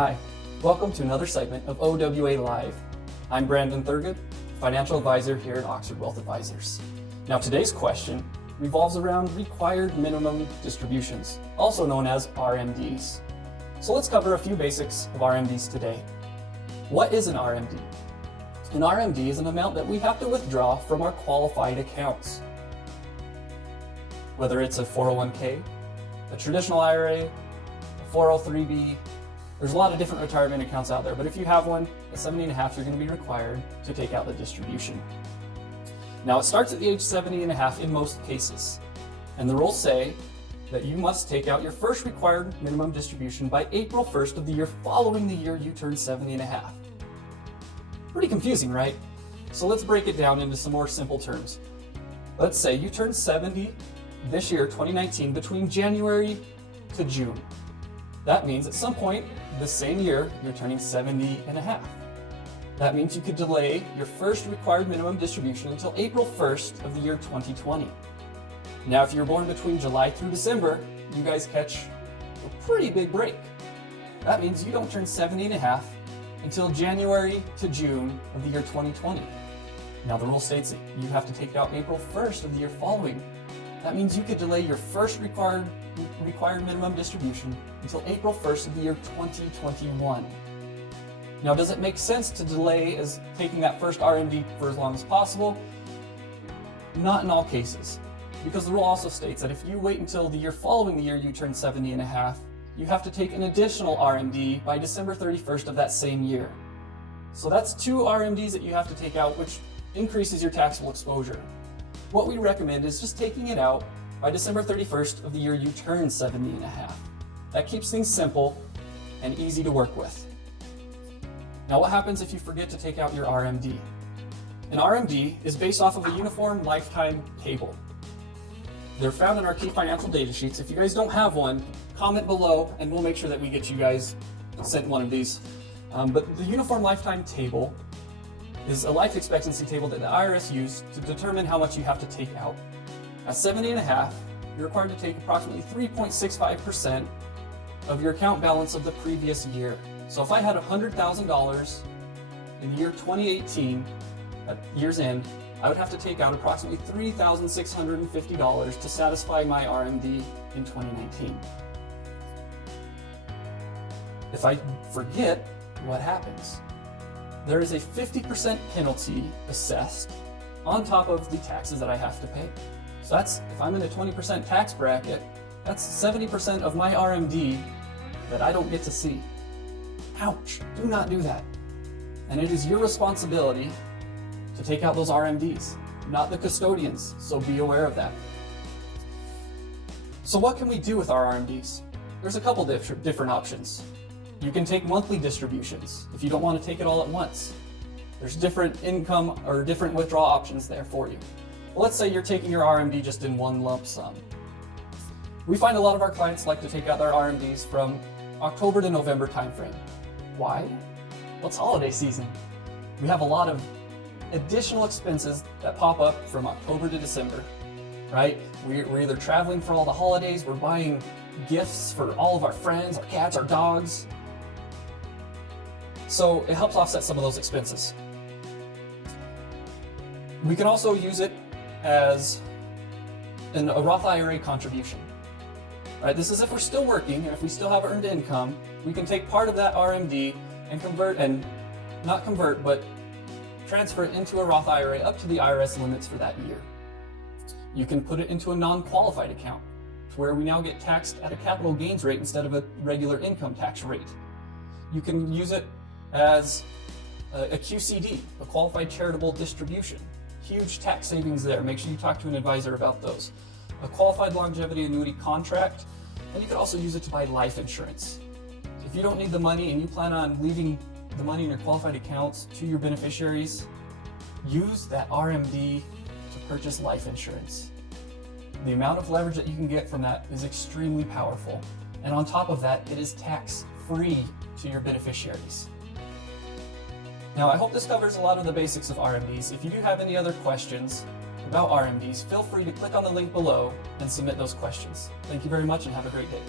Hi, welcome to another segment of OWA Live. I'm Brandon Thurgood, Financial Advisor here at Oxford Wealth Advisors. Now today's question revolves around required minimum distributions, also known as RMDs. So let's cover a few basics of RMDs today. What is an RMD? An RMD is an amount that we have to withdraw from our qualified accounts. Whether it's a 401k, a traditional IRA, a 403b, there's a lot of different retirement accounts out there, but if you have one, at 70.5, you're going to be required to take out the distribution. Now it starts at the age 70.5 in most cases, and the rules say that you must take out your first required minimum distribution by April 1st of the year following the year you turn 70.5. Pretty confusing, right? So let's break it down into some more simple terms. Let's say you turn 70 this year, 2019, between January to June. That means at some point this same year, you're turning 70.5. That means you could delay your first required minimum distribution until April 1st of the year 2020. Now, if you're born between July through December, you guys catch a pretty big break. That means you don't turn 70.5 until January to June of the year 2020. Now, the rule states that you have to take out April 1st of the year following. That means you could delay your first required minimum distribution until April 1st of the year 2021. Now, does it make sense to delay as taking that first RMD for as long as possible? Not in all cases, because the rule also states that if you wait until the year following the year you turn 70.5, you have to take an additional RMD by December 31st of that same year. So that's 2 RMDs that you have to take out, which increases your taxable exposure. What we recommend is just taking it out by December 31st of the year you turn 70.5. That keeps things simple and easy to work with. Now, what happens if you forget to take out your RMD? An RMD is based off of a uniform lifetime table. They're found in our key financial data sheets. If you guys don't have one, comment below and we'll make sure that we get you guys sent one of these. But the uniform lifetime table is a life expectancy table that the IRS used to determine how much you have to take out. At 70.5, you're required to take approximately 3.65% of your account balance of the previous year. So if I had $100,000 in the year 2018, at year's end, I would have to take out approximately $3,650 to satisfy my RMD in 2019. If I forget, what happens? There is a 50% penalty assessed on top of the taxes that I have to pay. So that's, if I'm in a 20% tax bracket, that's 70% of my RMD that I don't get to see. Ouch, do not do that. And it is your responsibility to take out those RMDs, not the custodians, so be aware of that. So what can we do with our RMDs? There's a couple different options. You can take monthly distributions if you don't want to take it all at once. There's different income or different withdrawal options there for you. Well, let's say you're taking your RMD just in one lump sum. We find a lot of our clients like to take out their RMDs from October to November timeframe. Why? Well, it's holiday season. We have a lot of additional expenses that pop up from October to December, right? We're either traveling for all the holidays, we're buying gifts for all of our friends, our cats, our dogs. So it helps offset some of those expenses. We can also use it as a Roth IRA contribution. Right? This is if we're still working and if we still have earned income, we can take part of that RMD and transfer it into a Roth IRA up to the IRS limits for that year. You can put it into a non-qualified account, where we now get taxed at a capital gains rate instead of a regular income tax rate. You can use it as a QCD, a qualified charitable distribution. Huge tax savings there. Make sure you talk to an advisor about those. A qualified longevity annuity contract, and you could also use it to buy life insurance. If you don't need the money and you plan on leaving the money in your qualified accounts to your beneficiaries, use that RMD to purchase life insurance. The amount of leverage that you can get from that is extremely powerful. And on top of that, it is tax-free to your beneficiaries. Now, I hope this covers a lot of the basics of RMDs. If you do have any other questions about RMDs, feel free to click on the link below and submit those questions. Thank you very much and have a great day.